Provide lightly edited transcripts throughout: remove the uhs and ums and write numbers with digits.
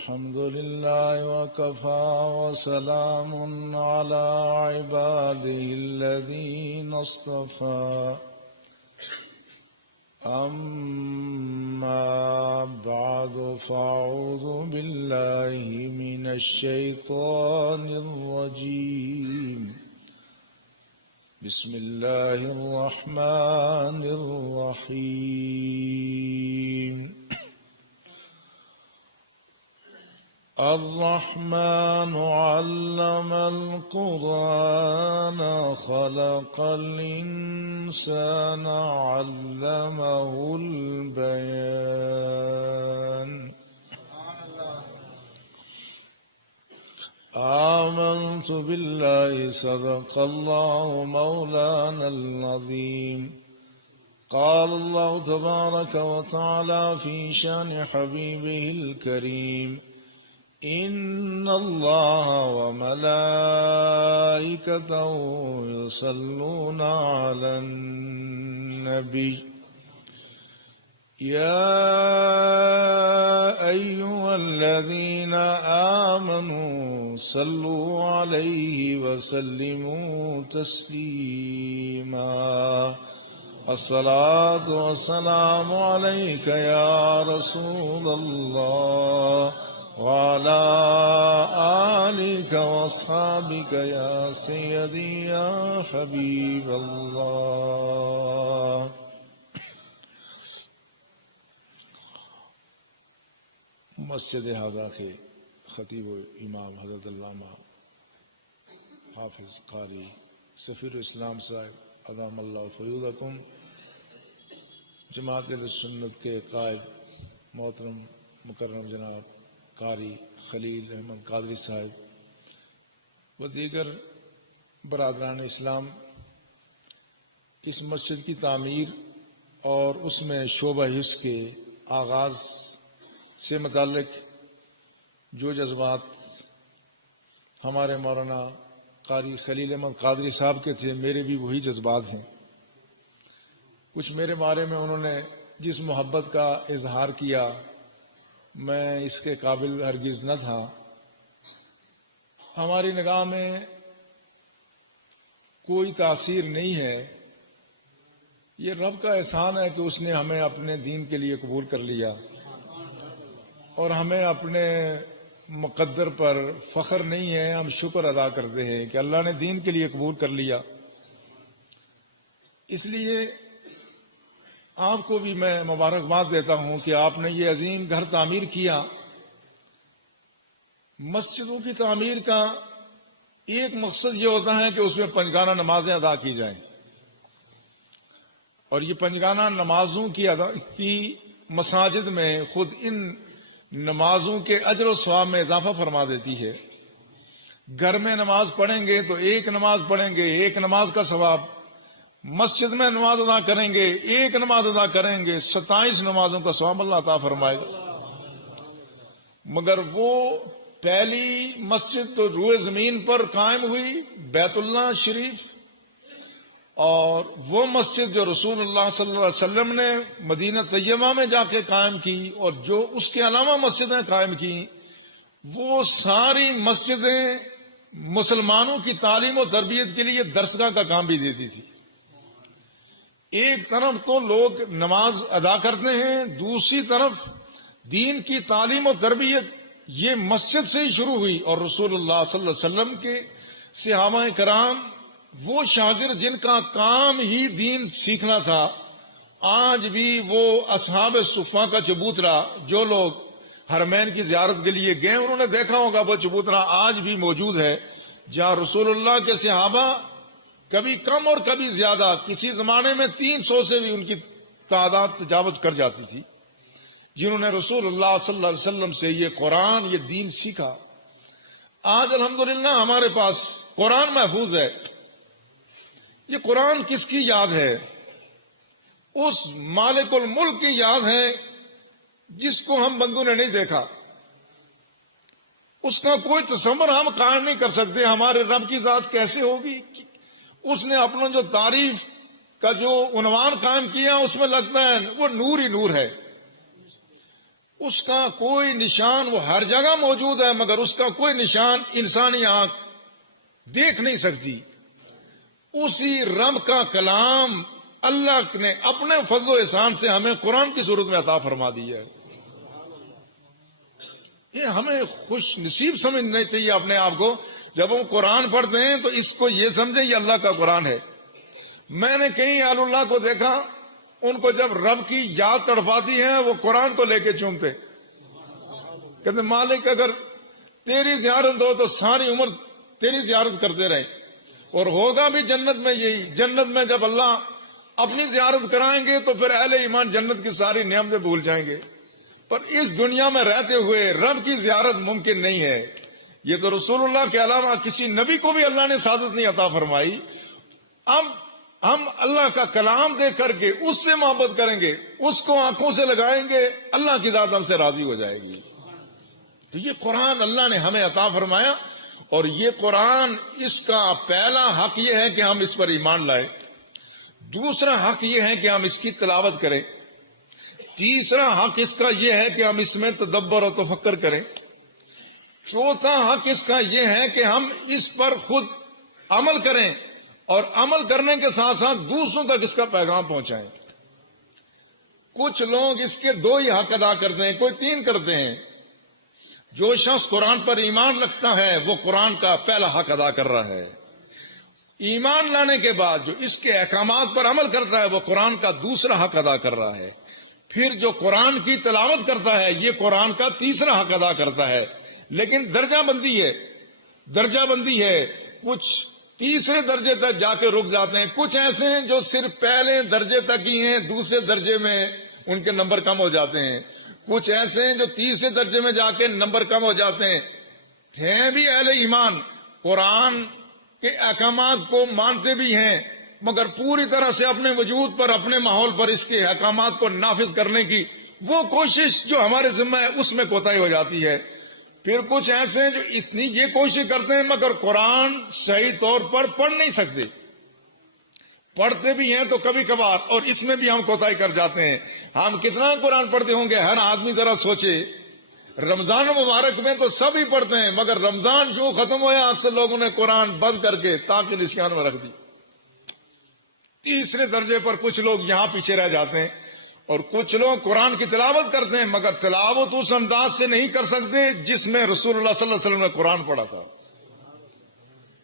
الحمد لله وكفى وسلام على عباده الذين اصطفى أما بعد فأعوذ بالله من الشيطان الرجيم بسم الله الرحمن الرحيم الرحمن علم القرآن خلق الإنسان علمه البيان آمنت بالله صدق الله مولانا العظيم قال الله تبارك وتعالى في شأن حبيبه الكريم إن الله وملائكته يصلون على النبي يا أيها الذين آمنوا صلوا عليه وسلموا تسليما الصلاة والسلام عليك يا رسول الله وعلى آلك وأصحابك يا سيدي يا حبيب الله مسجد حاضرہ کے خطیب و امام حضرت علامہ حافظ قاری سفیر اسلام صاحب ادام اللہ فیوضکم، جماعت اہل سنت کے قائد محترم مکرم جناب قاری خلیل احمد قادری صاحب و دیگر برادران اسلام، اس مسجد کی تعمیر اور اس میں شعبہ حفظ کے آغاز سے متعلق جو جذبات ہمارے مولانا قاری خلیل احمد قادری صاحب کے تھے، میرے بھی وہی جذبات ہیں۔ کچھ میرے بارے میں انہوں نے جس محبت کا اظہار کیا، میں اس کے قابل ہرگز نہ تھا۔ ہماری نگاہ میں کوئی تاثیر نہیں ہے، یہ رب کا احسان ہے کہ اس نے ہمیں اپنے دین کے لیے قبول کر لیا، اور ہمیں اپنے مقدر پر فخر نہیں ہے، ہم شکر ادا کرتے ہیں کہ اللہ نے دین کے لیے قبول کر لیا۔ اس لیے آپ کو بھی میں مبارکباد دیتا ہوں کہ آپ نے یہ عظیم گھر تعمیر کیا۔ مسجدوں کی تعمیر کا ایک مقصد یہ ہوتا ہے کہ اس میں پنجگانہ نمازیں ادا کی جائیں، اور یہ پنجگانہ نمازوں کی مساجد میں خود ان نمازوں کے اجر و ثواب میں اضافہ فرما دیتی ہے۔ گھر میں نماز پڑھیں گے تو ایک نماز پڑھیں گے، ایک نماز کا ثواب، مسجد میں نماز ادا کریں گے، ایک نماز ادا کریں گے، 27 نمازوں کا ثواب اللہ عطا فرمائے گا۔ مگر وہ پہلی مسجد تو روئے زمین پر قائم ہوئی، بیت اللہ شریف، اور وہ مسجد جو رسول اللہ صلی اللہ علیہ وسلم نے مدینہ طیبہ میں جا کے قائم کی، اور جو اس کے علاوہ مسجدیں قائم کی، وہ ساری مسجدیں مسلمانوں کی تعلیم و تربیت کے لیے درسگاہ کا کام بھی دیتی تھی۔ ایک طرف تو لوگ نماز ادا کرتے ہیں، دوسری طرف دین کی تعلیم و تربیت یہ مسجد سے ہی شروع ہوئی، اور رسول اللہ صلی اللہ علیہ وسلم کے صحابہ کرام، وہ شاگرد جن کا کام ہی دین سیکھنا تھا، آج بھی وہ اصحاب صفہ کا چبوترا، جو لوگ حرمین کی زیارت کے لیے گئے انہوں نے دیکھا ہوگا، وہ چبوترا آج بھی موجود ہے، جہاں رسول اللہ کے صحابہ کبھی کم اور کبھی زیادہ، کسی زمانے میں 300 سے بھی ان کی تعداد تجاوز کر جاتی تھی، جنہوں نے رسول اللہ صلی اللہ علیہ وسلم سے یہ قرآن، یہ دین سیکھا۔ آج الحمدللہ ہمارے پاس قرآن محفوظ ہے۔ یہ قرآن کس کی یاد ہے؟ اس مالک الملک کی یاد ہے جس کو ہم بندوں نے نہیں دیکھا، اس کا کوئی تصور ہم قائم نہیں کر سکتے۔ ہمارے رب کی ذات کیسے ہوگی؟ اس نے اپنا جو تعریف کا جو عنوان قائم کیا، اس میں لگتا ہے وہ نور ہی نور ہے۔ اس کا کوئی نشان، وہ ہر جگہ موجود ہے مگر اس کا کوئی نشان انسانی آنکھ دیکھ نہیں سکتی. اسی رب کا کلام اللہ نے اپنے فضل و احسان سے ہمیں قرآن کی صورت میں عطا فرما دی ہے. یہ ہمیں خوش نصیب سمجھنا چاہیے اپنے آپ کو. جب ہم قرآن پڑھتے ہیں تو اس کو یہ سمجھیں یہ اللہ کا قرآن ہے. میں نے کئی اہل اللہ کو دیکھا، ان کو جب رب کی یاد تڑپاتی ہے وہ قرآن کو لے کے چومتے، کہتے مالک اگر تیری زیارت ہو تو ساری عمر تیری زیارت کرتے رہے. اور ہوگا بھی جنت میں یہی. جنت میں جب اللہ اپنی زیارت کرائیں گے تو پھر اہل ایمان جنت کی ساری نعمتیں بھول جائیں گے. پر اس دنیا میں رہتے ہوئے رب کی زیارت ممکن نہیں ہے. یہ تو رسول اللہ کے علاوہ کسی نبی کو بھی اللہ نے سعادت نہیں عطا فرمائی. اب ہم اللہ کا کلام دیکھ کر کے اس سے محبت کریں گے، اس کو آنکھوں سے لگائیں گے، اللہ کی ذات ہم سے راضی ہو جائے گی. تو یہ قرآن اللہ نے ہمیں عطا فرمایا، اور یہ قرآن، اس کا پہلا حق یہ ہے کہ ہم اس پر ایمان لائیں. دوسرا حق یہ ہے کہ ہم اس کی تلاوت کریں. تیسرا حق اس کا یہ ہے کہ ہم اس میں تدبر و تفکر کریں. چوتھا حق اس کا یہ ہے کہ ہم اس پر خود عمل کریں، اور عمل کرنے کے ساتھ ساتھ دوسروں تک اس کا پیغام پہنچائیں. کچھ لوگ اس کے 2 ہی حق ادا کرتے ہیں، کوئی 3 کرتے ہیں. جو شخص قرآن پر ایمان رکھتا ہے وہ قرآن کا پہلا حق ادا کر رہا ہے. ایمان لانے کے بعد جو اس کے احکامات پر عمل کرتا ہے وہ قرآن کا دوسرا حق ادا کر رہا ہے. پھر جو قرآن کی تلاوت کرتا ہے یہ قرآن کا تیسرا حق ادا کرتا ہے. لیکن درجہ بندی ہے. کچھ تیسرے درجے تک جا کے رک جاتے ہیں، کچھ ایسے ہیں جو صرف پہلے درجے تک ہی ہیں، دوسرے درجے میں ان کے نمبر کم ہو جاتے ہیں. کچھ ایسے ہیں جو تیسرے درجے میں جا کے نمبر کم ہو جاتے ہیں. ہیں بھی اہل ایمان، قرآن کے احکامات کو مانتے بھی ہیں، مگر پوری طرح سے اپنے وجود پر، اپنے ماحول پر اس کے احکامات کو نافذ کرنے کی وہ کوشش جو ہمارے ذمہ ہے اس میں کوتاہی ہو جاتی ہے. پھر کچھ ایسے ہیں جو اتنی یہ کوشش کرتے ہیں مگر قرآن صحیح طور پر پڑھ نہیں سکتے. پڑھتے بھی ہیں تو کبھی کبھار، اور اس میں بھی ہم کوتاہی کر جاتے ہیں. ہم کتنا قرآن پڑھتے ہوں گے؟ ہر آدمی ذرا سوچے. رمضان مبارک میں تو سب ہی پڑھتے ہیں، مگر رمضان جو ختم ہوا اکثر لوگوں نے قرآن بند کر کے تاکہ نشان میں رکھ دی. تیسرے درجے پر کچھ لوگ یہاں پیچھے رہ جاتے ہیں. اور کچھ لوگ قرآن کی تلاوت کرتے ہیں مگر تلاوت اس انداز سے نہیں کر سکتے جس میں رسول اللہ صلی اللہ علیہ وسلم نے قرآن پڑھا تھا.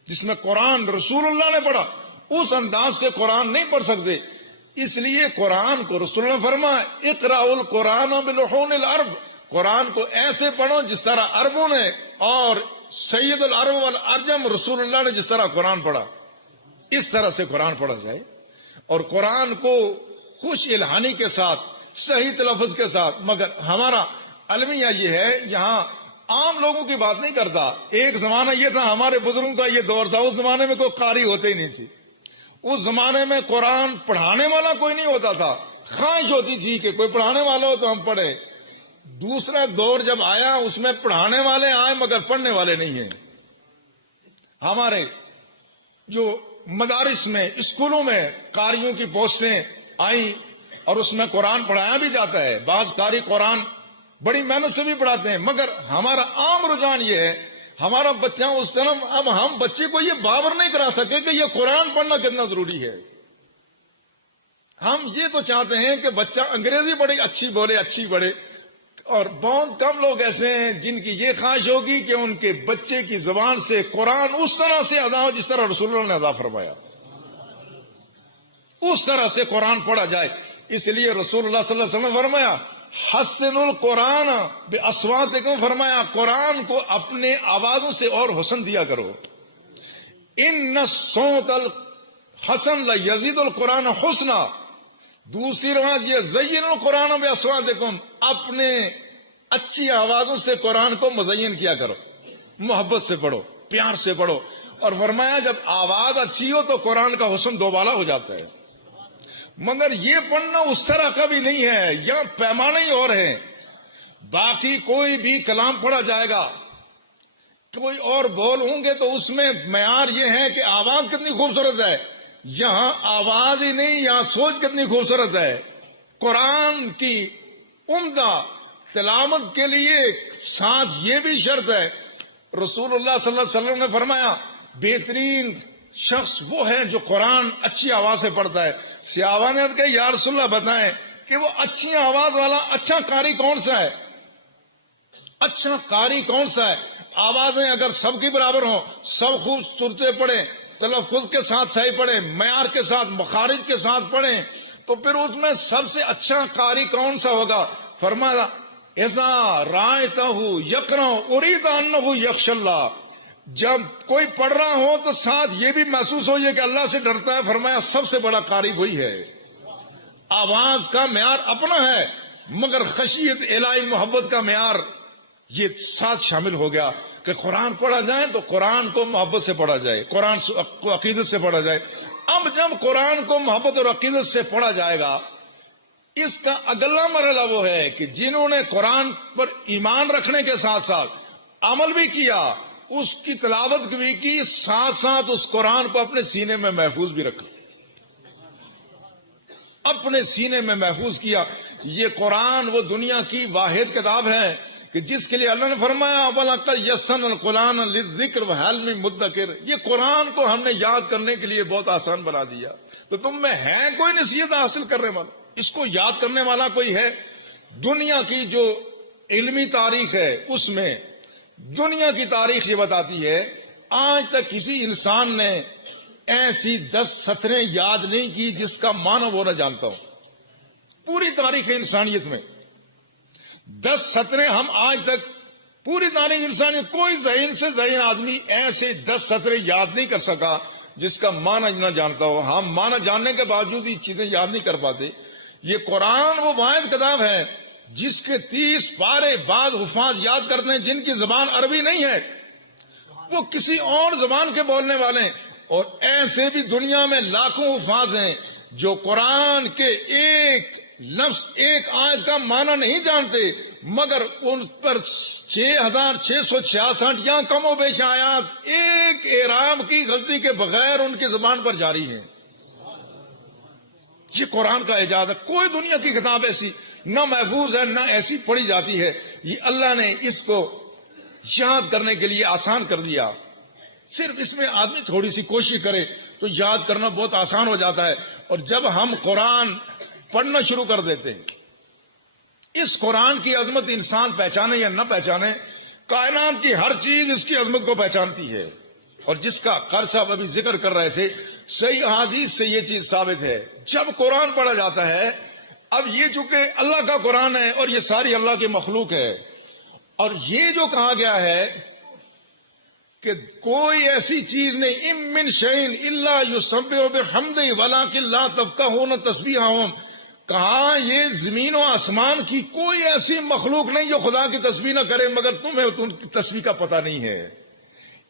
جس میں قرآن رسول اللہ نے پڑھا اس انداز سے قرآن نہیں پڑھ سکتے. اس لیے قرآن کو رسول اللہ نے فرمایا اقرأوا القرآن بلحون العرب، قرآن کو ایسے پڑھو جس طرح عربوں نے اور سید العرب والعجم رسول اللہ نے جس طرح قرآن پڑھا اس طرح سے قرآن پڑھا جائے. اور قرآن کو خوش الہانی کے ساتھ، صحیح تلفظ کے ساتھ. مگر ہمارا المیہ یہ ہے، یہاں عام لوگوں کی بات نہیں کرتا. ایک زمانہ یہ تھا، ہمارے بزرگوں کا یہ دور تھا، اس زمانے میں کوئی قاری ہوتے ہی نہیں تھی. اس زمانے میں قرآن پڑھانے والا کوئی نہیں ہوتا تھا. خواہش ہوتی تھی کہ کوئی پڑھانے والا ہو تو ہم پڑھیں. دوسرا دور جب آیا اس میں پڑھانے والے آئے مگر پڑھنے والے نہیں ہیں. ہمارے جو مدارس میں، اسکولوں میں قاریوں کی پوسٹیں آئیں اور اس میں قرآن پڑھایا بھی جاتا ہے. بعض قاری قرآن بڑی محنت سے بھی پڑھاتے ہیں. مگر ہمارا عام رجحان یہ ہے، ہمارا بچہ اس طرح، اب ہم بچے کو یہ باور نہیں کرا سکے کہ یہ قرآن پڑھنا کتنا ضروری ہے. ہم یہ تو چاہتے ہیں کہ بچہ انگریزی بڑی اچھی بولے، اچھی پڑھے. اور بہت کم لوگ ایسے ہیں جن کی یہ خواہش ہوگی کہ ان کے بچے کی زبان سے قرآن اس طرح سے ادا ہو جس طرح رسول اللہ نے ادا فرمایا، اس طرح سے قرآن پڑھا جائے. اس لیے رسول اللہ صلی اللہ علیہ وسلم نے فرمایا حسن القرآن باصواتکم، فرمایا قرآن کو اپنے آوازوں سے اور حسن دیا کرو. ان الصوت الحسن لیزید القرآن حسنا. دوسری روایت یہ زین القرآن باصواتکم، اپنے اچھی آوازوں سے قرآن کو مزین کیا کرو، محبت سے پڑھو، پیار سے پڑھو. اور فرمایا جب آواز اچھی ہو تو قرآن کا حسن دوبالا ہو جاتا ہے. مگر یہ پڑھنا اس طرح کا بھی نہیں ہے، یا پیمانے ہی اور ہیں. باقی کوئی بھی کلام پڑھا جائے گا، کوئی اور بول ہوں گے تو اس میں معیار یہ ہے کہ آواز کتنی خوبصورت ہے. یہاں آواز ہی نہیں، یہاں سوچ کتنی خوبصورت ہے. قرآن کی عمدہ تلاوت کے لیے ساتھ یہ بھی شرط ہے، رسول اللہ صلی اللہ علیہ وسلم نے فرمایا بہترین شخص وہ ہے جو قرآن اچھی آواز سے پڑھتا ہے۔ صحابہ نے کہا یا رسول اللہ بتائیں کہ وہ اچھی آواز والا اچھا قاری کون سا ہے؟ اچھا قاری کون سا ہے؟ آوازیں اگر سب کی برابر ہوں، سب خوبصورتی پڑھیں، تلفظ کے ساتھ صحیح پڑھیں، معیار کے ساتھ مخارج کے ساتھ پڑھیں، تو پھر اس میں سب سے اچھا قاری کون سا ہوگا؟ فرمایا اذا رأیتہ یقرأ ارید انہ یخشی اللہ، جب کوئی پڑھ رہا ہو تو ساتھ یہ بھی محسوس ہو یہ کہ اللہ سے ڈرتا ہے، فرمایا سب سے بڑا قاری وہی ہے۔ آواز کا معیار اپنا ہے، مگر خشیت الہی محبت کا معیار یہ ساتھ شامل ہو گیا کہ قرآن پڑھا جائے تو قرآن کو محبت سے پڑھا جائے، قرآن کو عقیدت سے پڑھا جائے۔ اب جب قرآن کو محبت اور عقیدت سے پڑھا جائے گا، اس کا اگلا مرحلہ وہ ہے کہ جنہوں نے قرآن پر ایمان رکھنے کے ساتھ ساتھ عمل بھی کیا، اس کی تلاوت بھی کی، ساتھ ساتھ اس قرآن کو اپنے سینے میں محفوظ بھی رکھا، اپنے سینے میں محفوظ کیا۔ یہ قرآن وہ دنیا کی واحد کتاب ہے کہ جس کے لیے اللہ نے فرمایا وَلَقَدْ يَسَّرْنَا الْقُرْآنَ لِلذِّكْرِ وَهَلْ مِن مُدَّكِرٍ، یہ قرآن کو ہم نے یاد کرنے کے لیے بہت آسان بنا دیا۔ تو تم میں ہے کوئی نصیحت حاصل کرنے والا، اس کو یاد کرنے والا کوئی ہے؟ دنیا کی جو علمی تاریخ ہے اس میں دنیا کی تاریخ یہ بتاتی ہے آج تک کسی انسان نے ایسی 10 سطریں یاد نہیں کی جس کا معنی وہ نہ جانتا ہو۔ پوری تاریخ انسانیت میں 10 سطریں ہم آج تک پوری تاریخ انسانیت کوئی ذہین سے ذہین آدمی ایسے 10 سطریں یاد نہیں کر سکا جس کا معنی نہ جانتا ہو۔ ہم معنی جاننے کے باوجود یہ چیزیں یاد نہیں کر پاتے۔ یہ قرآن وہ واحد کتاب ہے جس کے 30 پارے بعض حفاظ یاد کرتے ہیں جن کی زبان عربی نہیں ہے، وہ کسی اور زبان کے بولنے والے ہیں، اور ایسے بھی دنیا میں لاکھوں حفاظ ہیں جو قرآن کے ایک لفظ ایک آیت کا معنی نہیں جانتے، مگر ان پر 6666 یا کم و بیش آیات ایک اعراب کی غلطی کے بغیر ان کی زبان پر جاری ہیں۔ یہ قرآن کا اعجاز ہے، کوئی دنیا کی کتاب ایسی نہ محفوظ ہے نہ ایسی پڑھی جاتی ہے۔ یہ اللہ نے اس کو یاد کرنے کے لیے آسان کر دیا، صرف اس میں آدمی تھوڑی سی کوشش کرے تو یاد کرنا بہت آسان ہو جاتا ہے۔ اور جب ہم قرآن پڑھنا شروع کر دیتے ہیں، اس قرآن کی عظمت انسان پہچانے یا نہ پہچانے، کائنات کی ہر چیز اس کی عظمت کو پہچانتی ہے۔ اور جس کا قاری صاحب ابھی ذکر کر رہے تھے، صحیح احادیث سے یہ چیز ثابت ہے۔ جب قرآن پڑھا جاتا ہے، اب یہ چونکہ اللہ کا قرآن ہے اور یہ ساری اللہ کی مخلوق ہے، اور یہ جو کہا گیا ہے کہ کوئی ایسی چیز نہیں ام من شیء الا یسبح بحمدہ ولکن لا تفقہون تسبیحہم، کہا یہ زمین و آسمان کی کوئی ایسی مخلوق نہیں جو خدا کی تسبیح نہ کرے، مگر تمہیں ان کی تسبیح کا پتہ نہیں ہے۔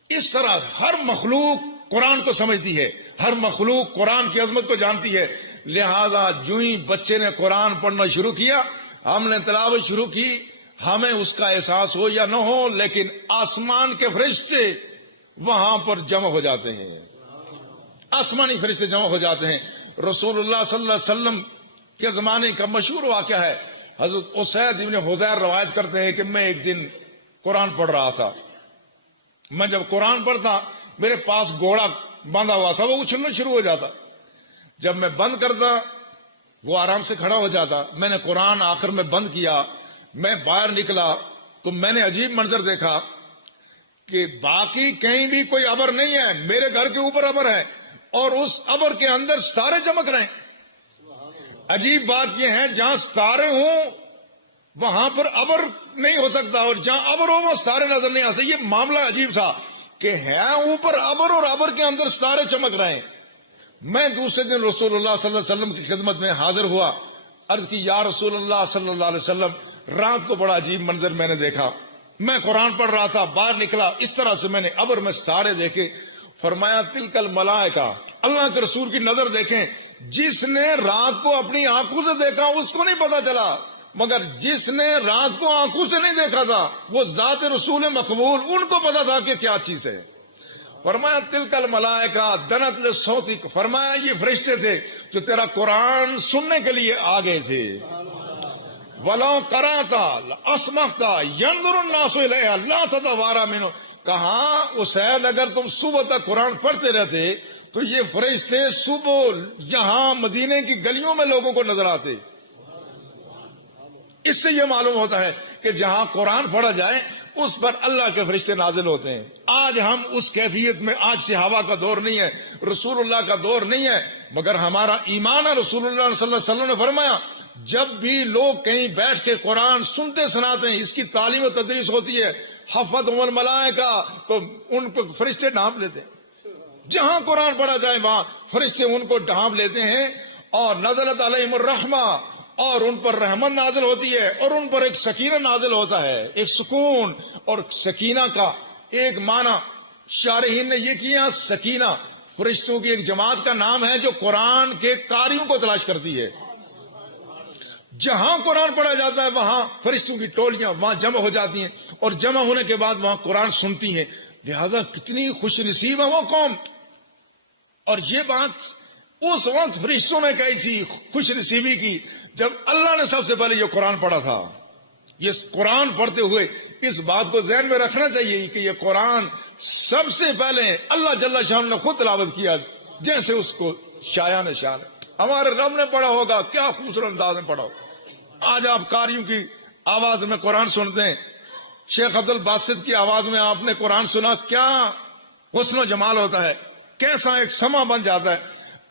اس طرح ہر مخلوق قرآن کو سمجھتی ہے، ہر مخلوق قرآن کی عظمت کو جانتی ہے۔ لہذا جو ہی بچے نے قرآن پڑھنا شروع کیا، ہم نے تلاوت شروع کی، ہمیں اس کا احساس ہو یا نہ ہو، لیکن آسمان کے فرشتے وہاں پر جمع ہو جاتے ہیں، آسمانی فرشتے جمع ہو جاتے ہیں۔ رسول اللہ صلی اللہ علیہ وسلم کے زمانے کا مشہور واقعہ ہے، حضرت اسید ابن حضیر روایت کرتے ہیں کہ میں ایک دن قرآن پڑھ رہا تھا۔ میں جب قرآن پڑھتا، میرے پاس گھوڑا باندھا ہوا تھا، وہ اچھلنا شروع ہو جاتا، جب میں بند کرتا وہ آرام سے کھڑا ہو جاتا۔ میں نے قرآن آخر میں بند کیا، میں باہر نکلا تو میں نے عجیب منظر دیکھا کہ باقی کہیں بھی کوئی ابر نہیں ہے، میرے گھر کے اوپر ابر ہے اور اس ابر کے اندر ستارے چمک رہے ہیں۔ عجیب بات یہ ہے جہاں ستارے ہوں وہاں پر ابر نہیں ہو سکتا، اور جہاں ابر ہو وہ ستارے نظر نہیں آ سکتے۔ یہ معاملہ عجیب تھا کہ ہے اوپر ابر اور ابر کے اندر ستارے چمک رہے ہیں۔ میں دوسرے دن رسول اللہ صلی اللہ علیہ وسلم کی خدمت میں حاضر ہوا، عرض کی یا رسول اللہ صلی اللہ علیہ وسلم، رات کو بڑا عجیب منظر میں نے دیکھا، میں قرآن پڑھ رہا تھا، باہر نکلا، اس طرح سے میں نے ابر میں ستارے دیکھے۔ فرمایا تلک الملائکہ، اللہ کے رسول کی نظر دیکھیں، جس نے رات کو اپنی آنکھوں سے دیکھا اس کو نہیں پتا چلا، مگر جس نے رات کو آنکھوں سے نہیں دیکھا تھا وہ ذات رسول مقبول، ان کو پتا تھا کہ کیا چیز ہے۔ فرمایا تلک الملائکہ دنت لصوتک، فرمایا یہ فرشتے تھے جو تیرا قرآن سننے کے لیے آ گئے تھے۔ وَلَوْ قَرَأْتَ أَسْمَعْتَ يَنْظُرُ النَّاسُ إِلَيْهَا لَا تَتَوَارَى مِنْهُ. کہاں اسید اگر تم صبح تک قرآن پڑھتے رہتے تو یہ فرشتے صبح یہاں مدینے کی گلیوں میں لوگوں کو نظر آتے. اس سے یہ معلوم ہوتا ہے کہ جہاں قرآن پڑھا جائے اس پر اللہ کے فرشتے نازل ہوتے ہیں. آج ہم اس کیفیت میں، آج صحابہ کا دور نہیں ہے، رسول اللہ کا دور نہیں ہے، مگر ہمارا ایمان ہے. رسول اللہ صلی اللہ علیہ وسلم نے فرمایا جب بھی لوگ کہیں بیٹھ کے قرآن سنتے سناتے ہیں، اس کی تعلیم و تدریس ہوتی ہے، حفظہم الملائکہ، تو ان کو فرشتے ڈھانپ لیتے ہیں. جہاں قرآن پڑھا جائے وہاں فرشتے ان کو ڈھانپ لیتے ہیں. اور نزلت علیہم الرحمہ، اور ان پر رحمت نازل ہوتی ہے، اور ان پر ایک سکینہ نازل ہوتا ہے، ایک سکون. اور سکینہ کا ایک معنی شارحین نے یہ کیا، سکینہ فرشتوں کی ایک جماعت کا نام ہے جو قرآن کے قاریوں کو تلاش کرتی ہے. جہاں قرآن پڑھا جاتا ہے وہاں فرشتوں کی ٹولیاں وہاں جمع ہو جاتی ہیں، اور جمع ہونے کے بعد وہاں قرآن سنتی ہیں. لہذا کتنی خوش نصیب ہے وہ قوم. اور یہ بات اس وقت فرشتوں نے کہی تھی خوش نصیبی کی جب اللہ نے سب سے پہلے یہ قرآن پڑھا تھا. یہ قرآن پڑھتے ہوئے اس بات کو ذہن میں رکھنا چاہیے کہ یہ قرآن سب سے پہلے اللہ جل شان نے خود تلاوت کیا، جیسے اس کو شایان نشان ہمارے رب نے پڑھا ہوگا. کیا خوبصورت انداز میں پڑھا ہوگا. آج آپ قاریوں کی آواز میں قرآن سنتے ہیں. شیخ عبد الباسط کی آواز میں آپ نے قرآن سنا، کیا حسن و جمال ہوتا ہے، کیسا ایک سما بن جاتا ہے.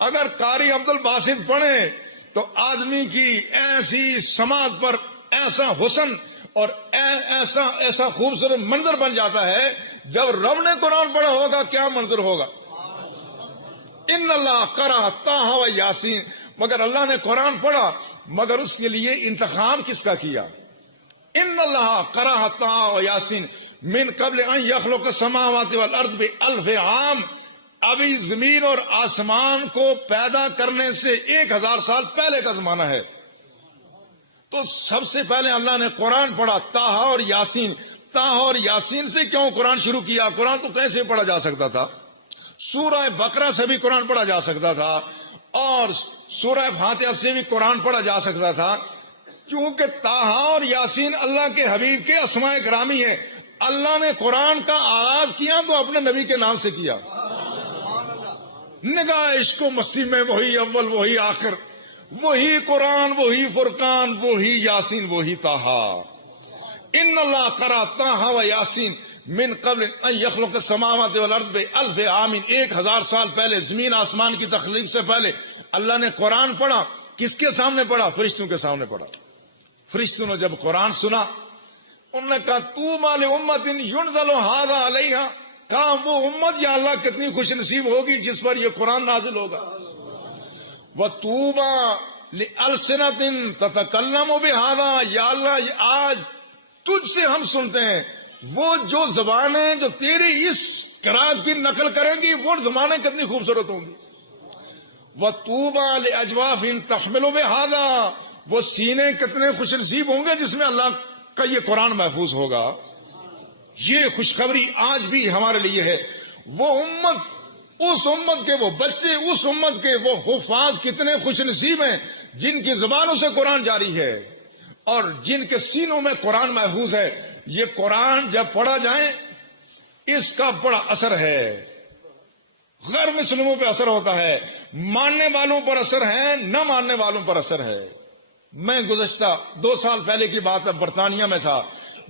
اگر قاری عبد الباسط پڑھے تو آدمی کی ایسی سماعت پر ایسا حسن اور ایسا خوبصورت منظر بن جاتا ہے. جب رب نے قرآن پڑھا ہوگا کیا منظر ہوگا. ان اللہ قرأ طٰہٰ و یاسین. مگر اللہ نے قرآن پڑھا، مگر اس کے لیے انتخاب کس کا کیا. ان اللہ قرأ طٰہٰ و یاسین من قبل ان یخلق السماوات والارض بألف عام. ابھی زمین اور آسمان کو پیدا کرنے سے 1000 سال پہلے کا زمانہ ہے. تو سب سے پہلے اللہ نے قرآن پڑھا، طٰہٰ اور یاسین. طٰہٰ اور یاسین سے کیوں قرآن شروع کیا؟ قرآن تو کیسے پڑھا جا سکتا تھا. سورہ بقرہ سے بھی قرآن پڑھا جا سکتا تھا، اور سورہ فاتحہ سے بھی قرآن پڑھا جا سکتا تھا. کیونکہ طٰہٰ اور یاسین اللہ کے حبیب کے اسماء گرامی ہیں. اللہ نے قرآن کا آغاز کیا تو اپنے نبی کے نام سے کیا. نگاہ عشق و مستی میں وہی اول وہی آخر، وہی قرآن وہی فرقان وہی یاسین وہی طٰہٰ. ان اللہ قرأ طٰہٰ و یاسین من قبل ان یخلق السماوات والارض بألف عام. 1000 سال پہلے، زمین آسمان کی تخلیق سے پہلے اللہ نے قرآن پڑھا. کس کے سامنے پڑھا؟ فرشتوں کے سامنے پڑھا. فرشتوں نے جب قرآن سنا انہوں نے کہا طوبیٰ لأمۃ ینزل ھذا علیہا. کہا وہ امت یا اللہ کتنی خوش نصیب ہوگی جس پر یہ قرآن نازل ہوگا. وطوبیٰ لألسنۃ تتکلم بھذا. یا اللہ آج تجھ سے ہم سنتے ہیں، وہ جو زبانیں جو تیری اس قرات کی نقل کریں گی وہ زبانیں کتنی خوبصورت ہوں گی. وطوبیٰ لأجواف تحمل بھذا. وہ سینے کتنے خوش نصیب ہوں گے جس میں اللہ کا یہ قرآن محفوظ ہوگا. یہ خوشخبری آج بھی ہمارے لیے ہے. وہ امت، اس امت کے وہ بچے، اس امت کے وہ حفاظ کتنے خوش نصیب ہیں جن کی زبانوں سے قرآن جاری ہے اور جن کے سینوں میں قرآن محفوظ ہے. یہ قرآن جب پڑھا جائے اس کا بڑا اثر ہے. غیر مسلموں پہ اثر ہوتا ہے، ماننے والوں پر اثر ہے، نہ ماننے والوں پر اثر ہے. میں گزشتہ 2 سال پہلے کی بات ہے، برطانیہ میں تھا.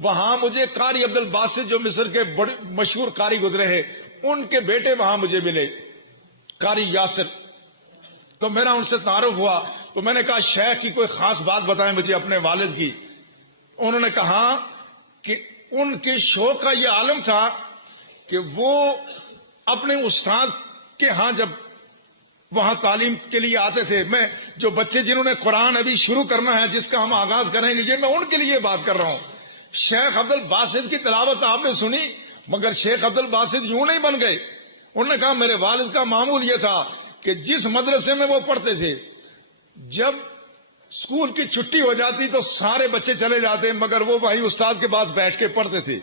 وہاں مجھے قاری عبد الباسط جو مصر کے بڑے مشہور قاری گزرے ہیں، ان کے بیٹے وہاں مجھے ملے، قاری یاسر. تو میرا ان سے تعارف ہوا تو میں نے کہا شیخ کی کوئی خاص بات بتائیں مجھے اپنے والد کی. انہوں نے کہا کہ ان کے شوق کا یہ عالم تھا کہ وہ اپنے استاد کے ہاں جب وہاں تعلیم کے لیے آتے تھے، میں جو بچے جنہوں نے قرآن ابھی شروع کرنا ہے، جس کا ہم آغاز کریں گے، یہ میں ان کے لیے بات کر رہا ہوں. شیخ عبد الباسط کی تلاوت آپ نے سنی، مگر شیخ عبد الباسط یوں نہیں بن گئے. انہوں نے کہا میرے والد کا معمول یہ تھا کہ جس مدرسے میں وہ پڑھتے تھے، جب اسکول کی چھٹی ہو جاتی تو سارے بچے چلے جاتے، مگر وہ بھائی استاد کے بعد بیٹھ کے پڑھتے تھے.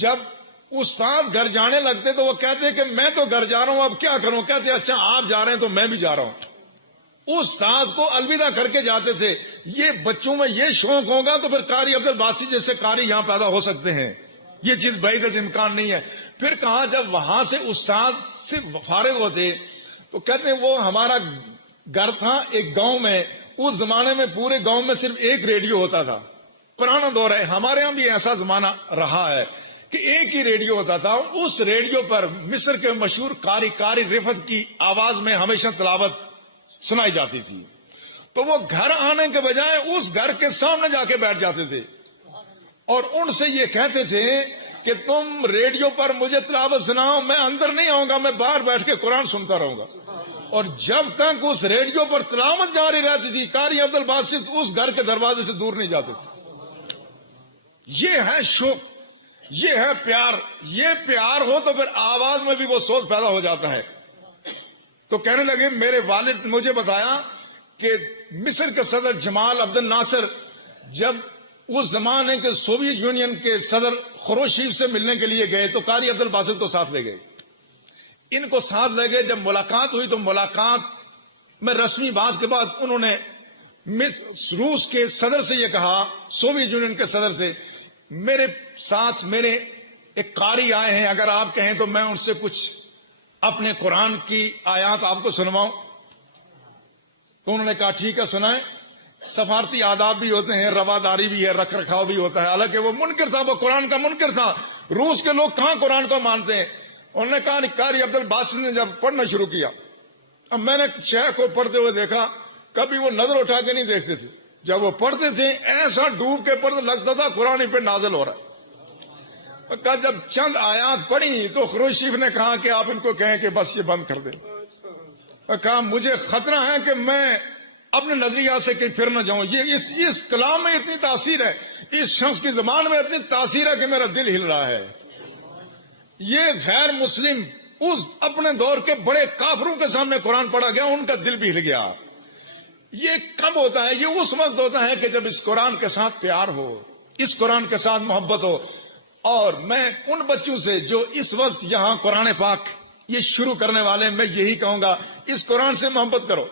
جب استاد گھر جانے لگتے تو وہ کہتے کہ میں تو گھر جا رہا ہوں، اب کیا کروں؟ کہتے اچھا آپ جا رہے ہیں تو میں بھی جا رہا ہوں. استاد کو الوداع کر کے جاتے تھے. یہ بچوں میں یہ شوق ہوگا تو پھر قاری عبد الباسط جیسے قاری یہاں پیدا ہو سکتے ہیں. یہ چیز بعید امکان نہیں ہے. پھر کہا جب وہاں سے استاد سے فارغ ہوتے تو کہتے ہیں وہ ہمارا گھر تھا ایک گاؤں میں. اس زمانے میں پورے گاؤں میں صرف ایک ریڈیو ہوتا تھا. پرانا دور ہے, ہمارے ہاں بھی ایسا زمانہ رہا ہے کہ ایک ہی ریڈیو ہوتا تھا. اس ریڈیو پر مصر کے مشہور قاری رفعت کی آواز میں ہمیشہ تلاوت سنائی جاتی تھی. تو وہ گھر آنے کے بجائے اس گھر کے سامنے جا کے بیٹھ جاتے تھے اور ان سے یہ کہتے تھے کہ تم ریڈیو پر مجھے تلاوت سناؤ, میں اندر نہیں آؤں گا, میں باہر بیٹھ کے قرآن سنتا رہوں گا. اور جب تک اس ریڈیو پر تلاوت جاری رہتی تھی قاری عبد الباسط اس گھر کے دروازے سے دور نہیں جاتے تھے. یہ ہے شوق, یہ ہے پیار. یہ پیار ہو تو پھر آواز میں بھی وہ سوچ پیدا ہو جاتا ہے. تو کہنے لگے میرے والد مجھے بتایا کہ مصر کے صدر جمال عبد الناصر جب اس زمانے کے سوویت یونین کے صدر خروشیف سے ملنے کے لیے گئے تو قاری عبد الباسط کو ساتھ لے گئے. ان کو ساتھ لے گئے. جب ملاقات ہوئی تو ملاقات میں رسمی بات کے بعد انہوں نے روس کے صدر سے یہ کہا, سوویت یونین کے صدر سے, میرے ساتھ میرے ایک قاری آئے ہیں, اگر آپ کہیں تو میں ان سے کچھ اپنے قرآن کی آیات آپ کو سنواؤں. تو انہوں نے کہا ٹھیک ہے سنائیں. سفارتی آداب بھی ہوتے ہیں, رواداری بھی ہے, رکھ رکھاؤ بھی ہوتا ہے. حالانکہ وہ منکر تھا, وہ قرآن کا منکر تھا. روس کے لوگ کہاں قرآن کو مانتے ہیں. انہوں نے کہا قاری عبد الباسط نے جب پڑھنا شروع کیا, اب میں نے شیخ کو پڑھتے ہوئے دیکھا, کبھی وہ نظر اٹھا کے نہیں دیکھتے تھے. جب وہ پڑھتے تھے ایسا ڈوب کے پڑھتے لگتا تھا قرآن پہ نازل ہو رہا ہے. کہا جب چند آیات پڑھی تو خروشیف نے کہا کہ آپ ان کو کہیں کہ بس یہ بند کر دیں. کہا مجھے خطرہ ہے کہ میں اپنے نظریات سے کہیں پھر نہ جاؤں. یہ اس کلام میں اتنی تاثیر ہے, اس شخص کی زبان میں اتنی تاثیر ہے کہ میرا دل ہل رہا ہے. یہ غیر مسلم اس اپنے دور کے بڑے کافروں کے سامنے قرآن پڑھا گیا, ان کا دل بھی ہل گیا. یہ کب ہوتا ہے؟ یہ اس وقت ہوتا ہے کہ جب اس قرآن کے ساتھ پیار ہو, اس قرآن کے ساتھ محبت ہو. اور میں ان بچوں سے جو اس وقت یہاں قرآن پاک یہ شروع کرنے والے, میں یہی کہوں گا اس قرآن سے محبت کرو,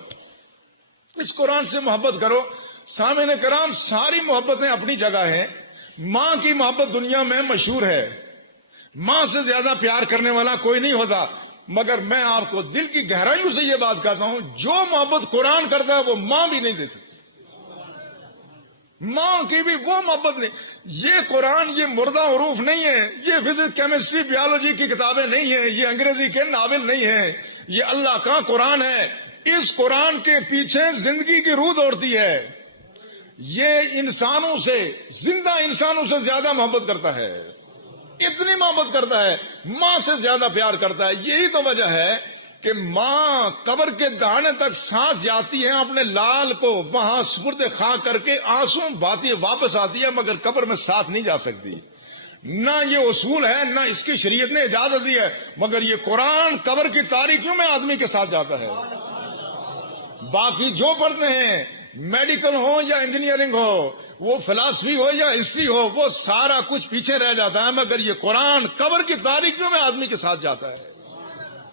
اس قرآن سے محبت کرو. سامعین کرام, ساری محبتیں اپنی جگہ ہیں. ماں کی محبت دنیا میں مشہور ہے, ماں سے زیادہ پیار کرنے والا کوئی نہیں ہوتا. مگر میں آپ کو دل کی گہرائیوں سے یہ بات کہتا ہوں, جو محبت قرآن کرتا ہے وہ ماں بھی نہیں دیتی. ماں کی بھی وہ محبت نہیں. یہ قرآن یہ مردہ حروف نہیں ہے, یہ فزکس کیمسٹری بیالوجی کی کتابیں نہیں ہیں, یہ انگریزی کے ناول نہیں ہیں. یہ اللہ کا قرآن ہے. اس قرآن کے پیچھے زندگی کی روح دوڑتی ہے. یہ انسانوں سے, زندہ انسانوں سے زیادہ محبت کرتا ہے. اتنی محبت کرتا ہے, ماں سے زیادہ پیار کرتا ہے. یہی تو وجہ ہے کہ ماں قبر کے دہانے تک ساتھ جاتی ہیں, اپنے لال کو وہاں سپرد خاک کر کے آنسو بہاتی ہے, واپس آتی ہے, مگر قبر میں ساتھ نہیں جا سکتی. نہ یہ اصول ہے, نہ اس کی شریعت نے اجازت دی ہے, مگر یہ قرآن قبر کی تاریکیوں میں آدمی کے ساتھ جاتا ہے. باقی جو پڑھتے ہیں, میڈیکل ہو یا انجینئرنگ ہو, وہ فلسفی ہو یا ہسٹری ہو, وہ سارا کچھ پیچھے رہ جاتا ہے, مگر یہ قرآن قبر کی تاریکیوں میں آدمی کے ساتھ جاتا ہے.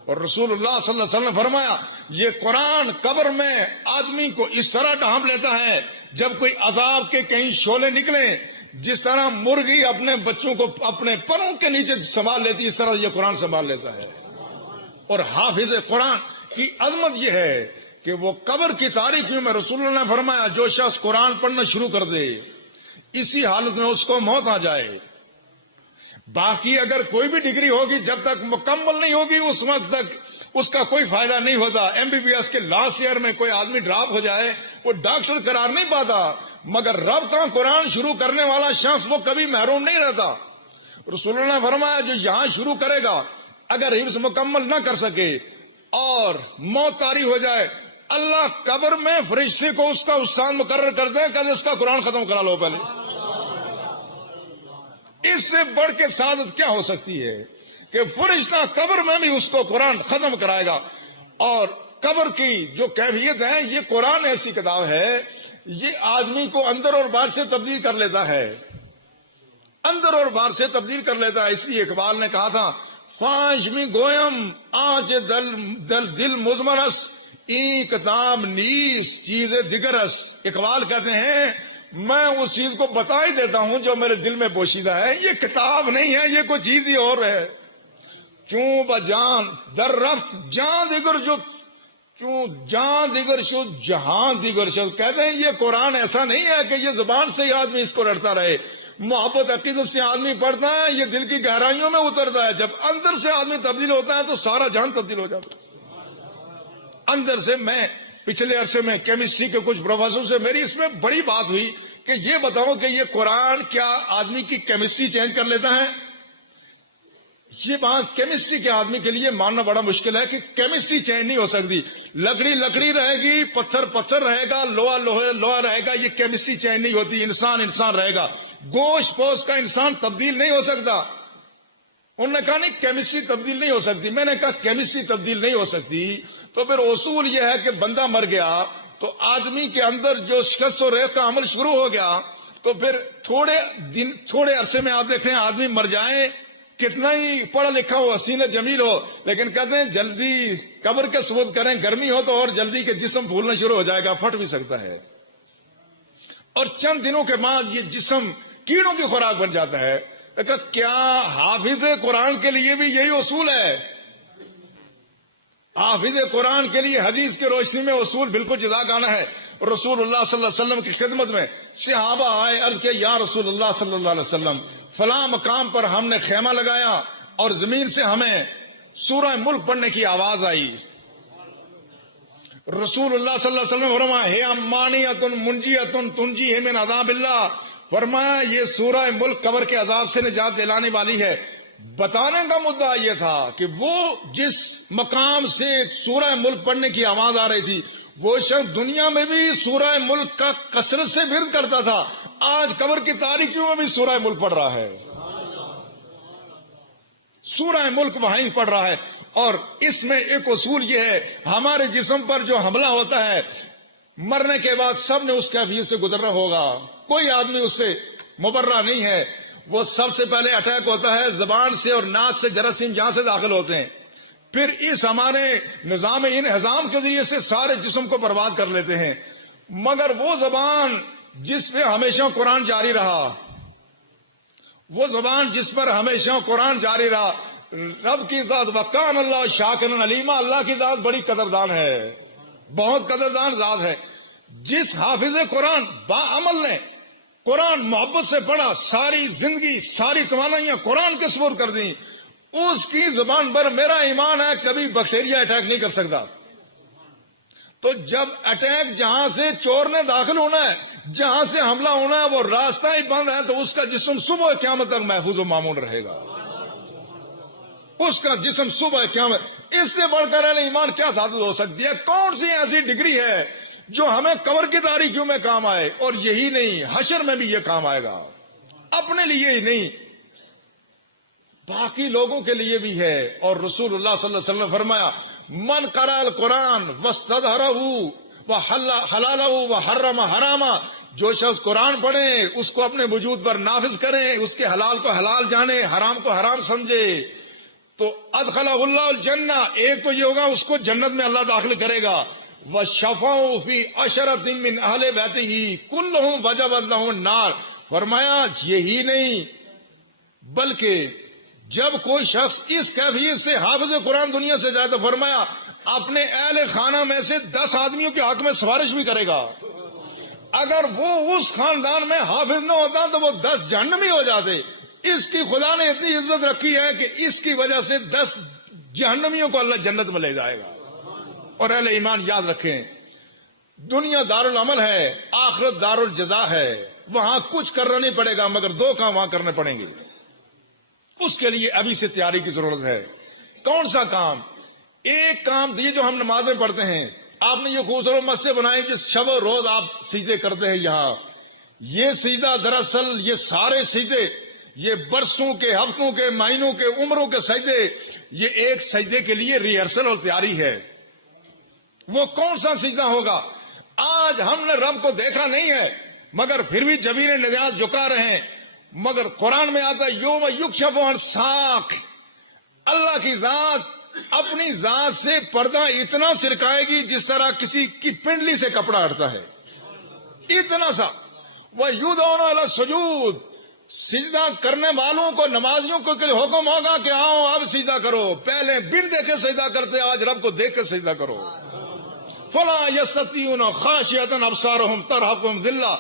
اور رسول اللہ صلی اللہ علیہ وسلم نے فرمایا, یہ قرآن قبر میں آدمی کو اس طرح ڈھانپ لیتا ہے جب کوئی عذاب کے کہیں شعلے نکلیں, جس طرح مرغی اپنے بچوں کو اپنے پروں کے نیچے سنبھال لیتی, اس طرح یہ قرآن سنبھال لیتا ہے. اور حافظ قرآن کی عظمت یہ ہے کہ وہ قبر کی تاریکیوں میں, رسول اللہ نے فرمایا, جو شخص قرآن پڑھنا شروع کر دے اسی حالت میں اس کو موت آ جائے. باقی اگر کوئی بھی ڈگری ہوگی, جب تک مکمل نہیں ہوگی اس وقت تک اس کا کوئی فائدہ نہیں ہوتا. MBBS کے لاسٹ ایئر میں کوئی آدمی ڈراپ ہو جائے, وہ ڈاکٹر قرار نہیں پاتا, مگر رب کا قرآن شروع کرنے والا شخص وہ کبھی محروم نہیں رہتا. رسول اللہ نے فرمایا, جو یہاں شروع کرے گا اگر حفظ مکمل نہ کر سکے اور موت طاری ہو جائے, اللہ قبر میں فرشتے کو اس کا استاد مقرر کرتے ہیں کہ اس کا قرآن ختم کرا لو پہلے. اس سے بڑھ کے سعادت کیا ہو سکتی ہے کہ فرشتہ قبر میں بھی اس کو قرآن ختم کرائے گا. اور قبر کی جو کیفیت ہے, یہ قرآن ایسی کتاب ہے, یہ آدمی کو اندر اور باہر سے تبدیل کر لیتا ہے, اندر اور باہر سے تبدیل کر لیتا ہے. اس لیے اقبال نے کہا تھا, فانش می گویم آج دل مزمرس, ای کتاب نیس چیز دیگرس، اقبال کہتے ہیں میں اس چیز کو بتا ہی دیتا ہوں جو میرے دل میں پوشیدہ ہے، یہ کتاب نہیں ہے، یہ کوئی چیز ہی اور ہے۔ چوں بجان در رفت جان دیگر شد، چوں جان دیگر شد جہان دیگر شد۔ کہتے ہیں یہ قرآن ایسا نہیں ہے کہ یہ زبان سے ہی آدمی اس کو رٹتا رہے، محبت عقیدت سے آدمی پڑھتا ہے، یہ دل کی گہرائیوں میں اترتا ہے، جب اندر سے آدمی تبدیل ہوتا ہے تو سارا جہان تبدیل ہو جاتا ہے اندر سے۔ میں پچھلے عرصے میں کیمسٹری کے کچھ پروفیسر سے میری اس میں بڑی بات ہوئی کہ یہ بتاؤ کہ یہ قرآن کیا آدمی کی کیمسٹری چینج کر لیتا ہے؟ یہ بات کیمسٹری کے آدمی کے لیے ماننا بڑا مشکل ہے کہ کیمسٹری چینج نہیں ہو سکتی۔ لکڑی لکڑی رہے گی، پتھر پتھر رہے گا، لوہا لوہا رہے گا، یہ کیمسٹری چینج نہیں ہوتی۔ انسان انسان رہے گا، گوشت پوش کا انسان تبدیل نہیں ہو سکتا۔ انہوں نے کہا نہیں کیمسٹری تبدیل نہیں ہو سکتی۔ میں نے کہا کیمسٹری تبدیل نہیں ہو سکتی تو پھر اصول یہ ہے کہ بندہ مر گیا تو آدمی کے اندر جو شخص و ریخ کا عمل شروع ہو گیا تو پھر تھوڑے عرصے میں آپ دیکھیں آدمی مر جائیں، کتنا ہی پڑھا لکھا ہو، حسین جمیل ہو، لیکن کہتے ہیں جلدی قبر کے سپرد کریں، گرمی ہو تو اور جلدی کے جسم پھولنا شروع ہو جائے گا، پھٹ بھی سکتا ہے، اور چند دنوں کے بعد یہ جسم کیڑوں کی خوراک بن جاتا ہے۔ کہ کیا حافظ قرآن کے لیے بھی یہی اصول ہے؟ حافظ قرآن کے لیے حدیث کی روشنی میں اصول بالکل جداگانہ ہے۔ رسول اللہ صلی اللہ علیہ وسلم کی خدمت میں صحابہ آئے، عرض کیا یا رسول اللہ صلی اللہ علیہ وسلم فلاں مقام پر ہم نے خیمہ لگایا اور زمین سے ہمیں سورہ ملک پڑھنے کی آواز آئی۔ رسول اللہ صلی اللہ علیہ وسلم فرمایا ہے امانیۃ منجیۃ تنجی ہے من عذاب اللہ، فرمایا یہ سورہ ملک قبر کے عذاب سے نجات دلانے والی ہے۔ بتانے کا مدعا یہ تھا کہ وہ جس مقام سے سورہ ملک پڑھنے کی آواز آ رہی تھی وہ شخص دنیا میں بھی سورہ ملک کا کثرت سے ورد کرتا تھا، آج قبر کی تاریکیوں میں بھی سورہ ملک پڑھ رہا ہے، سورہ ملک وہیں پڑھ رہا ہے۔ اور اس میں ایک اصول یہ ہے ہمارے جسم پر جو حملہ ہوتا ہے مرنے کے بعد سب نے اس کیفیت سے گزرنا ہوگا، کوئی آدمی اس سے مبرہ نہیں ہے۔ وہ سب سے پہلے اٹیک ہوتا ہے زبان سے اور ناک سے، جراثیم جہاں سے داخل ہوتے ہیں، پھر اس ہمارے نظام انہضام کے ذریعے سے سارے جسم کو برباد کر لیتے ہیں، مگر وہ زبان جس پہ ہمیشہ قرآن جاری رہا، وہ زبان جس پر ہمیشہ قرآن جاری رہا، رب کی ذات وکان اللہ شاکرا علیما، اللہ کی ذات بڑی قدردان ہے، بہت قدردان ذات ہے۔ جس حافظ قرآن با عمل نے قرآن محبت سے پڑھا، ساری زندگی ساری توانائیاں قرآن کے سپرد کر دیں، اس کی زبان پر میرا ایمان ہے کبھی بیکٹیریا اٹیک نہیں کر سکتا۔ تو جب اٹیک جہاں سے چور نے داخل ہونا ہے، جہاں سے حملہ ہونا ہے وہ راستہ ہی بند ہے تو اس کا جسم صبح قیامت تک محفوظ و مامون رہے گا، اس کا جسم صبح قیامت۔ اس سے بڑھ کر ایمان کیا سعادت ہو سکتی ہے؟ کون سی ایسی ڈگری ہے جو ہمیں قبر کی تاریکیوں میں کام آئے؟ اور یہی نہیں، حشر میں بھی یہ کام آئے گا، اپنے لیے ہی نہیں باقی لوگوں کے لیے بھی ہے۔ اور رسول اللہ صلی اللہ علیہ وسلم نے فرمایا من قرأ القرآن واستظہرہ وحلالہ وحرم حراما، جو شخص قرآن پڑھے اس کو اپنے وجود پر نافذ کریں، اس کے حلال کو حلال جانے، حرام کو حرام سمجھے، تو ادخلہ اللہ الجنہ، ایک تو یہ ہوگا اس کو جنت میں اللہ داخل کرے گا، وَشَفَعُوا فِي عَشَرَةٍ مِّنْ أَهْلِ بَيْتِهِ كُلُّهُمْ وَجَبَتْ لَهُمُ النَّارُ۔ فرمایا یہی نہیں بلکہ جب کوئی شخص اس کیفیت سے حافظ قرآن دنیا سے جائے تو فرمایا اپنے اہل خانہ میں سے 10 آدمیوں کے حق میں سفارش بھی کرے گا، اگر وہ اس خاندان میں حافظ نہ ہوتا تو وہ 10 جہنمی ہو جاتے۔ اس کی خدا نے اتنی عزت رکھی ہے کہ اس کی وجہ سے 10 جہنمیوں کو اللہ جنت میں لے جائے گا۔ اور اہل ایمان یاد رکھیں دنیا دار العمل ہے، آخرت دار الجزا ہے، وہاں کچھ کرنا نہیں پڑے گا مگر 2 کام وہاں کرنے پڑیں گے، اس کے لیے ابھی سے تیاری کی ضرورت ہے۔ کون سا کام؟ ایک کام یہ جو ہم نمازیں پڑھتے ہیں، آپ نے یہ خوبصورت مسجد بنائی جس شب و روز آپ سجدے کرتے ہیں، یہاں یہ سجدہ دراصل یہ سارے سجدے، یہ برسوں کے، ہفتوں کے، مہینوں کے، عمروں کے سجدے، یہ ایک سجدے کے لیے ریہرسل اور تیاری ہے۔ وہ کون سا سجدہ ہوگا؟ آج ہم نے رب کو دیکھا نہیں ہے مگر پھر بھی جبین نجات جھکا رہے ہیں، مگر قرآن میں آتا ہے یوم یکشف عن ساق، اللہ کی ذات اپنی ذات سے پردہ اتنا سرکائے گی جس طرح کسی کی پنڈلی سے کپڑا ہٹتا ہے، اتنا سا۔ وَيُدْعَوْنَ عَلَى السُّجُودِ، سجدہ کرنے والوں کو، نمازیوں کو حکم ہوگا کہ آؤ اب سجدہ کرو، پہلے بن دیکھے سجدہ کرتے، آج رب کو دیکھ کے سجدہ کرو۔ فَلَا يَسْتَطِيعُونَ خَاشِعَةً أَبْصَارُهُمْ تَرْهَقُهُمْ ذِلَّةٌ،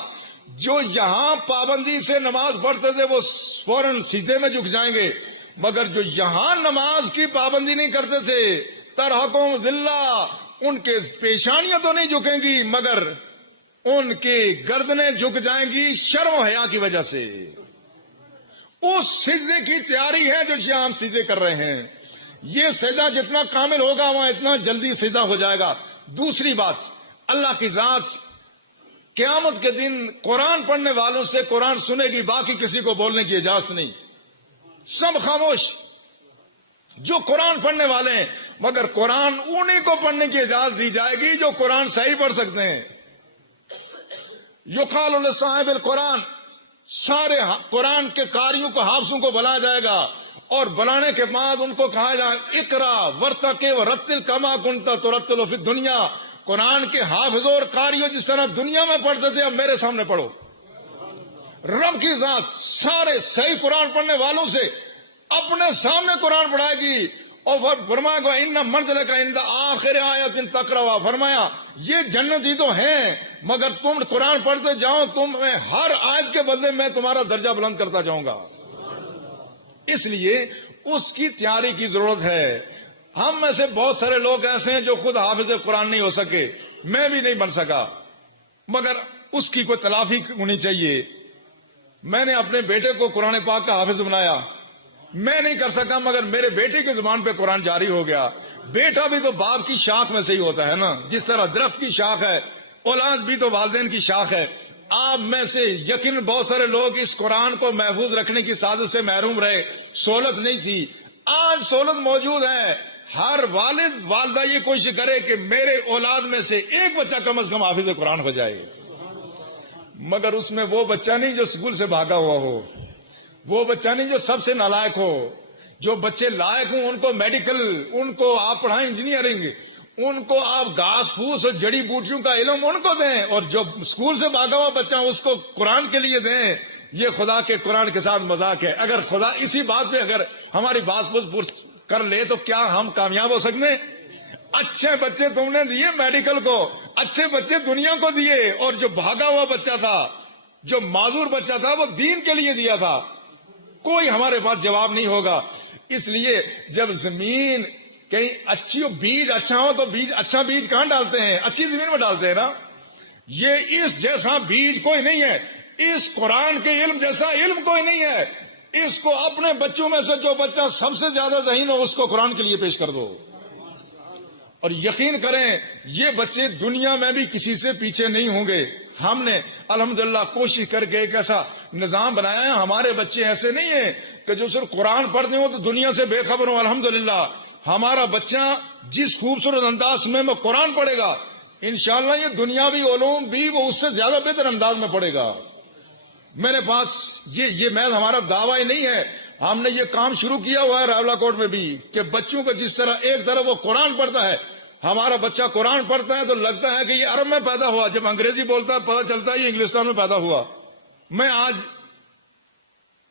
جو یہاں پابندی سے نماز پڑھتے تھے وہ فوراً سجدے میں جھک جائیں گے، مگر جو یہاں نماز کی پابندی نہیں کرتے تھے، تَرْهَقُهُمْ ذِلَّةٌ، ان کے پیشانیاں تو نہیں جھکیں گی مگر ان کی گردنیں جھک جائیں گی شرم و حیا کی وجہ سے۔ اس سجدے کی تیاری ہے جو یہاں ہم سجدے کر رہے ہیں، یہ سجدہ جتنا کامل ہوگا وہاں اتنا جلدی سجدہ ہو جائے گا۔ دوسری بات، اللہ کی ذات قیامت کے دن قرآن پڑھنے والوں سے قرآن سنے گی، باقی کسی کو بولنے کی اجازت نہیں، سب خاموش۔ جو قرآن پڑھنے والے ہیں، مگر قرآن انہیں کو پڑھنے کی اجازت دی جائے گی جو قرآن صحیح پڑھ سکتے ہیں۔ یقال لصاحب القرآن، سارے قرآن کے قاریوں کو، حافظوں کو بلایا جائے گا، اور بلانے کے بعد ان کو کہا جائے اقرا ورتقِ ورتل کما کنت ترتل فی الدنیا، قرآن کے حافظوں اور قاریوں جس طرح دنیا میں پڑھتے تھے اب میرے سامنے پڑھو۔ رب کی ذات سارے صحیح قرآن پڑھنے والوں سے اپنے سامنے قرآن پڑھائے گی، اور فرمایا گا ان منزلک عند آخر آیت تقرأ، فرمایا یہ جنت ہی تو ہیں مگر تم قرآن پڑھتے جاؤ، تمہیں ہر آیت کے بدلے میں تمہارا درجہ بلند کرتا جاؤں گا۔ اس لیے اس کی تیاری کی ضرورت ہے۔ ہم میں سے بہت سارے لوگ ایسے ہیں جو خود حافظ قرآن نہیں ہو سکے، میں بھی نہیں بن سکا، مگر اس کی کوئی تلافی ہونی چاہیے۔ میں نے اپنے بیٹے کو قرآن پاک کا حافظ بنایا، میں نہیں کر سکا مگر میرے بیٹے کی زبان پہ قرآن جاری ہو گیا۔ بیٹا بھی تو باپ کی شاخ میں سے ہی ہوتا ہے نا، جس طرح درخت کی شاخ ہے، اولاد بھی تو والدین کی شاخ ہے۔ آپ میں سے یقین بہت سارے لوگ اس قرآن کو محفوظ رکھنے کی سعادت سے محروم رہے، سہولت نہیں تھی، آج سہولت موجود ہے۔ ہر والد والدہ یہ کوشش کرے کہ میرے اولاد میں سے ایک بچہ کم از کم حافظ قرآن ہو جائے، مگر اس میں وہ بچہ نہیں جو اسکول سے بھاگا ہوا ہو، وہ بچہ نہیں جو سب سے نالائق ہو۔ جو بچے لائق ہوں ان کو میڈیکل، ان کو آپ پڑھائیں انجینئرنگ، ان کو آپ گھاس پھوس اور جڑی بوٹیوں کا علم ان کو دیں، اور جو اسکول سے بھاگا ہوا بچہ اس کو قرآن کے لیے دیں۔ یہ خدا کے قرآن کے ساتھ مذاق ہے۔ اگر خدا اسی بات پہ اگر ہماری بات کر لے تو کیا ہم کامیاب ہو سکتے ہیں؟ اچھے بچے تم نے دیے میڈیکل کو، اچھے بچے دنیا کو دیے، اور جو بھاگا ہوا بچہ تھا، جو معذور بچہ تھا، وہ دین کے لیے دیا تھا۔ کوئی ہمارے پاس جواب نہیں ہوگا۔ اس لیے جب زمین کہیں اچھی ہو، بیج اچھا ہو تو بیج، اچھا بیج کہاں ڈالتے ہیں؟ اچھی زمین میں ڈالتے ہیں نا۔ یہ اس جیسا بیج کوئی نہیں ہے، اس قرآن کے علم جیسا علم کوئی نہیں ہے۔ اس کو اپنے بچوں میں سے جو بچہ سب سے زیادہ ذہین ہو اس کو قرآن کے لیے پیش کر دو، اور یقین کریں یہ بچے دنیا میں بھی کسی سے پیچھے نہیں ہوں گے۔ ہم نے الحمدللہ کوشش کر کے ایک ایسا نظام بنایا ہے، ہمارے بچے ایسے نہیں ہیں کہ جو صرف قرآن پڑھتے ہوں تو دنیا سے بے خبر ہوں۔ الحمدللہ ہمارا بچہ جس خوبصورت انداز میں وہ قرآن پڑھے گا، انشاءاللہ یہ دنیاوی علوم بھی وہ اس سے زیادہ بہتر انداز میں پڑھے گا۔ میرے پاس یہ محض ہمارا دعویٰ ہی نہیں ہے، ہم نے یہ کام شروع کیا ہوا ہے راولا کوٹ میں بھی، کہ بچوں کو جس طرح ایک طرف وہ قرآن پڑھتا ہے، ہمارا بچہ قرآن پڑھتا ہے تو لگتا ہے کہ یہ عرب میں پیدا ہوا، جب انگریزی بولتا ہے پتہ چلتا ہے یہ انگلستان میں پیدا ہوا۔ میں آج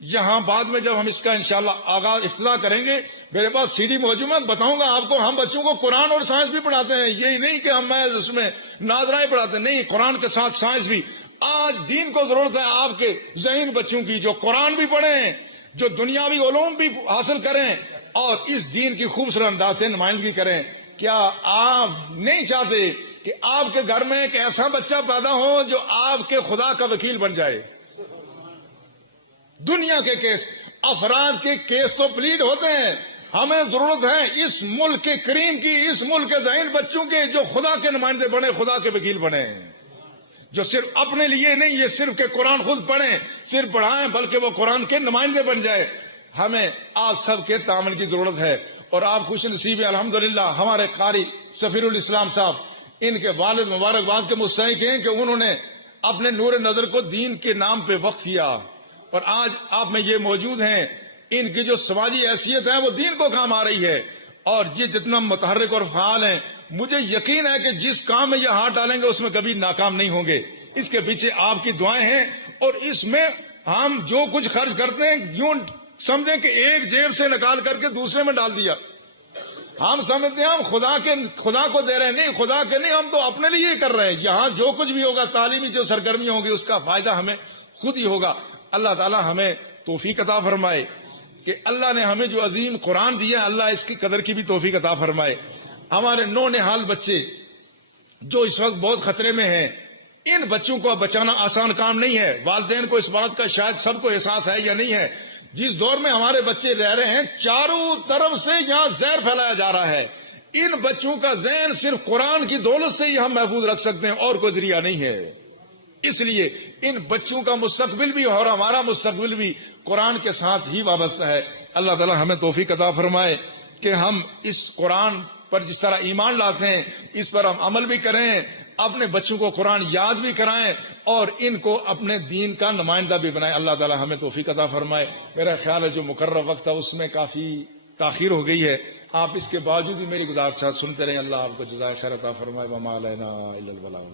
یہاں بعد میں جب ہم اس کا انشاءاللہ آغاز افتتاح کریں گے، میرے پاس سی ڈی موجود ہے، بتاؤں گا آپ کو۔ ہم بچوں کو قرآن اور سائنس بھی پڑھاتے ہیں، یہی نہیں کہ ہم اس میں ناظرائیں پڑھاتے ہیں، نہیں، قرآن کے ساتھ سائنس بھی۔ آج دین کو ضرورت ہے آپ کے ذہین بچوں کی، جو قرآن بھی پڑھیں، جو دنیاوی علوم بھی حاصل کریں، اور اس دین کی خوبصورت انداز سے نمائندگی کریں۔ کیا آپ نہیں چاہتے کہ آپ کے گھر میں ایک ایسا بچہ پیدا ہو جو آپ کے خدا کا وکیل بن جائے؟ دنیا کے کیس، افراد کے کیس تو پلیڈ ہوتے ہیں، ہمیں ضرورت ہے اس ملک کے کریم کی، اس ملک کے ذہین بچوں کے جو خدا کے نمائندے بنے، خدا کے وکیل بنے، جو صرف اپنے لیے نہیں یہ صرف کہ قرآن خود پڑھیں، صرف پڑھائیں، بلکہ وہ قرآن کے نمائندے بن جائے۔ ہمیں آپ سب کے تعاون کی ضرورت ہے، اور آپ خوش نصیب ہیں الحمدللہ۔ ہمارے قاری سفیر الاسلام صاحب، ان کے والد مبارکباد کے مستحق ہیں کہ انہوں نے اپنے نور نظر کو دین کے نام پہ وقف کیا، اور آج آپ میں یہ موجود ہیں۔ ان کی جو سماجی حیثیت ہے وہ دین کو کام آ رہی ہے، اور یہ جتنا متحرک اور فعال ہیں، مجھے یقین ہے کہ جس کام میں یہ ہاتھ ڈالیں گے اس میں کبھی ناکام نہیں ہوں گے. اس کے پیچھے آپ کی دعائیں ہیں، اور اس میں ہم جو کچھ خرچ کرتے ہیں یوں سمجھیں کہ ایک جیب سے نکال کر کے دوسرے میں ڈال دیا. ہم سمجھتے ہیں ہم خدا کو دے رہے ہیں. نہیں، خدا کے نہیں، ہم تو اپنے لیے کر رہے ہیں. یہاں جو کچھ بھی ہوگا، تعلیمی جو سرگرمی ہوگی، اس کا فائدہ ہمیں خود ہی ہوگا. اللہ تعالی ہمیں توفیق عطا فرمائے کہ اللہ نے ہمیں جو عظیم قرآن دیا، اللہ اس کی قدر کی بھی توفیق عطا فرمائے. ہمارے نونہال بچے جو اس وقت بہت خطرے میں ہیں، ان بچوں کو بچانا آسان کام نہیں ہے. والدین کو اس بات کا شاید سب کو احساس ہے یا نہیں ہے. جس دور میں ہمارے بچے رہ رہے ہیں، چاروں طرف سے یہاں زہر پھیلایا جا رہا ہے. ان بچوں کا ذہن صرف قرآن کی دولت سے ہی ہم محفوظ رکھ سکتے ہیں، اور کوئی ذریعہ نہیں ہے. اس لیے ان بچوں کا مستقبل بھی اور ہمارا مستقبل بھی قرآن کے ساتھ ہی وابستہ ہے. اللہ تعالی ہمیں توفیق عطا فرمائے کہ ہم اس قرآن پر جس طرح ایمان لاتے ہیں اس پر ہم عمل بھی کریں، اپنے بچوں کو قرآن یاد بھی کرائیں، اور ان کو اپنے دین کا نمائندہ بھی بنائیں. اللہ تعالی ہمیں توفیق عطا فرمائے. میرا خیال ہے جو مقررہ وقت تھا اس میں کافی تاخیر ہو گئی ہے. آپ اس کے باوجود بھی میری گزارشات سنتے رہیں. اللہ آپ کو جزائے خیر عطا فرمائے. وما علینا الا البلاغ.